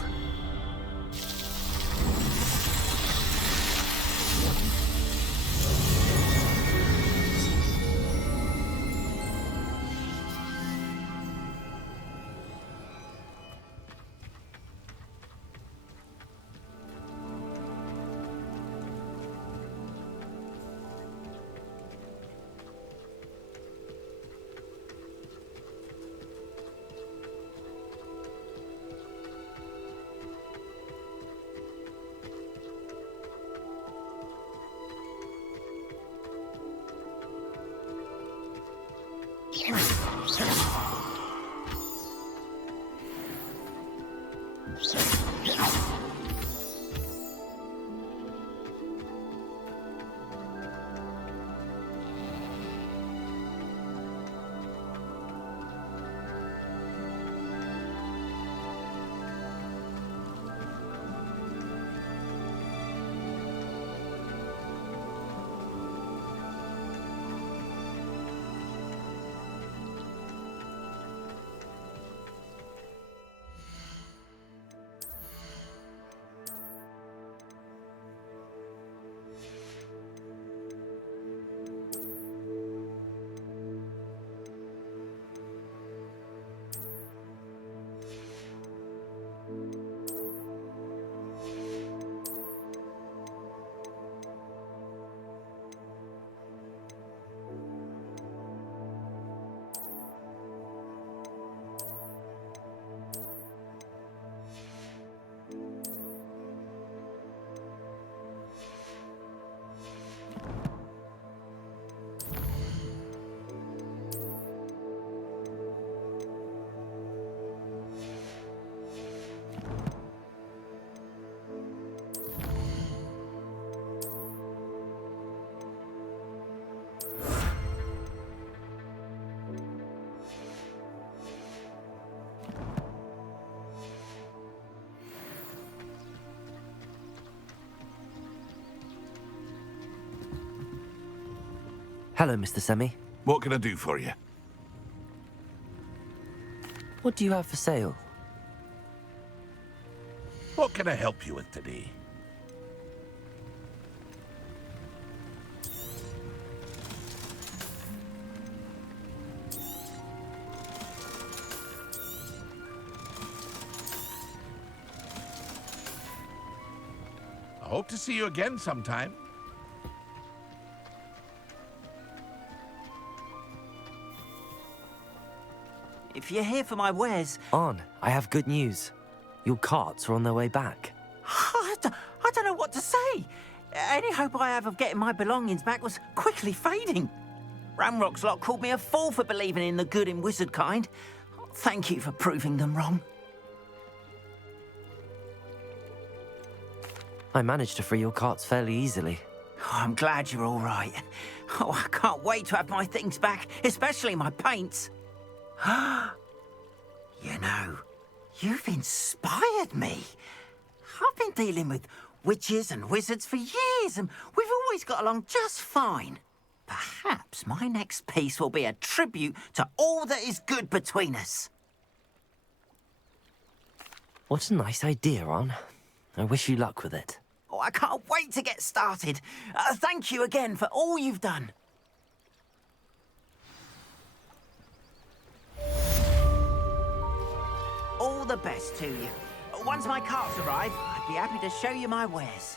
Hello, Mr. Semi. What can I do for you? What do you have for sale? What can I help you with today? I hope to see you again sometime. If you're here for my wares... On, I have good news. Your carts are on their way back. I don't know what to say. Any hope I have of getting my belongings back was quickly fading. Ramrock's lot called me a fool for believing in the good in wizard kind. Thank you for proving them wrong. I managed to free your carts fairly easily. Oh, I'm glad you're all right. Oh, I can't wait to have my things back, especially my paints. You know, you've inspired me. I've been dealing with witches and wizards for years, and we've always got along just fine. Perhaps my next piece will be a tribute to all that is good between us. What a nice idea, Ron. I wish you luck with it. Oh, I can't wait to get started. Thank you again for all you've done. All the best to you. Once my carts arrive, I'd be happy to show you my wares.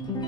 Mm-hmm.